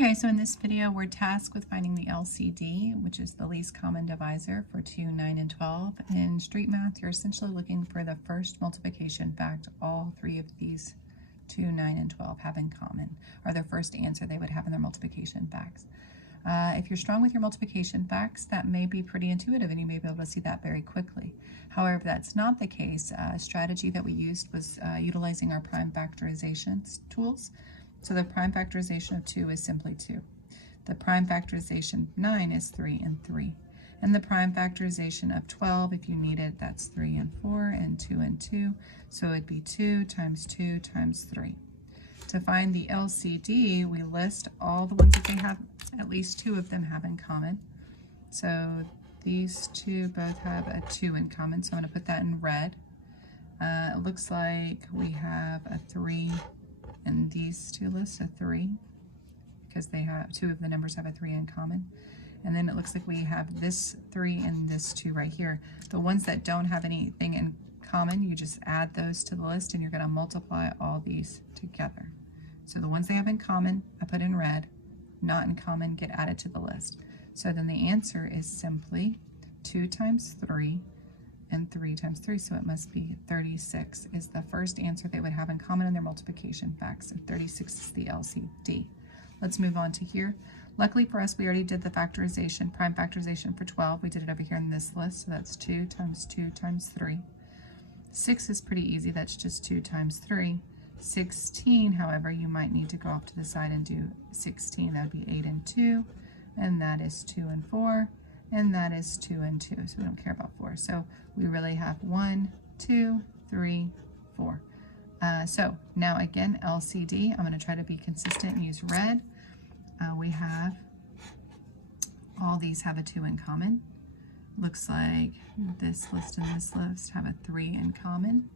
Okay, so in this video, we're tasked with finding the LCD, which is the least common divisor for 2, 9, and 12. In street math, you're essentially looking for the first multiplication fact all three of these 2, 9, and 12 have in common, or their first answer they would have in their multiplication facts. If you're strong with your multiplication facts, that may be pretty intuitive and you may be able to see that very quickly. However, that's not the case. A strategy that we used was utilizing our prime factorization tools. So the prime factorization of 2 is simply 2. The prime factorization of 9 is 3 and 3. And the prime factorization of 12, if you need it, that's 3 and 4 and 2 and 2. So it'd be 2 times 2 times 3. To find the LCD, we list all the ones that they have, at least 2 of them have in common. So these two both have a 2 in common, so I'm going to put that in red. It looks like we have a 3 in these two lists, a 3, because they have 2 of the numbers have a 3 in common. And then it looks like we have this 3 and this 2 right here. The ones that don't have anything in common, you just add those to the list and you're going to multiply all these together. So the ones they have in common, I put in red, not in common, get added to the list. So then the answer is simply 2 times 3 and 3 times 3, so it must be 36 is the first answer they would have in common in their multiplication facts, and 36 is the LCD. Let's move on to here. Luckily for us, we already did the factorization, prime factorization for 12. We did it over here in this list, so that's 2 times 2 times 3. 6 is pretty easy, that's just 2 times 3. 16, however, you might need to go off to the side and do 16. That would be 8 and 2, and that is 2 and 4, and that is 2 and 2, so we don't care about 4. So we really have 1, 2, 3, 4. So now again, LCD, I'm going to try to be consistent and use red. We have, all these have a 2 in common. Looks like this list and this list have a 3 in common.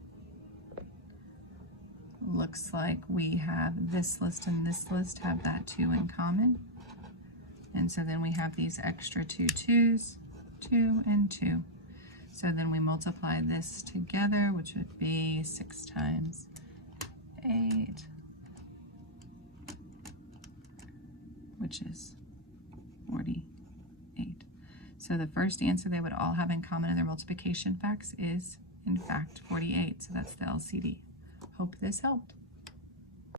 Looks like we have this list and this list have that 2 in common. And so then we have these extra 2 2s, 2 and 2. So then we multiply this together, which would be 6 times 8, which is 48. So the first answer they would all have in common in their multiplication facts is, in fact, 48. So that's the LCD. Hope this helped.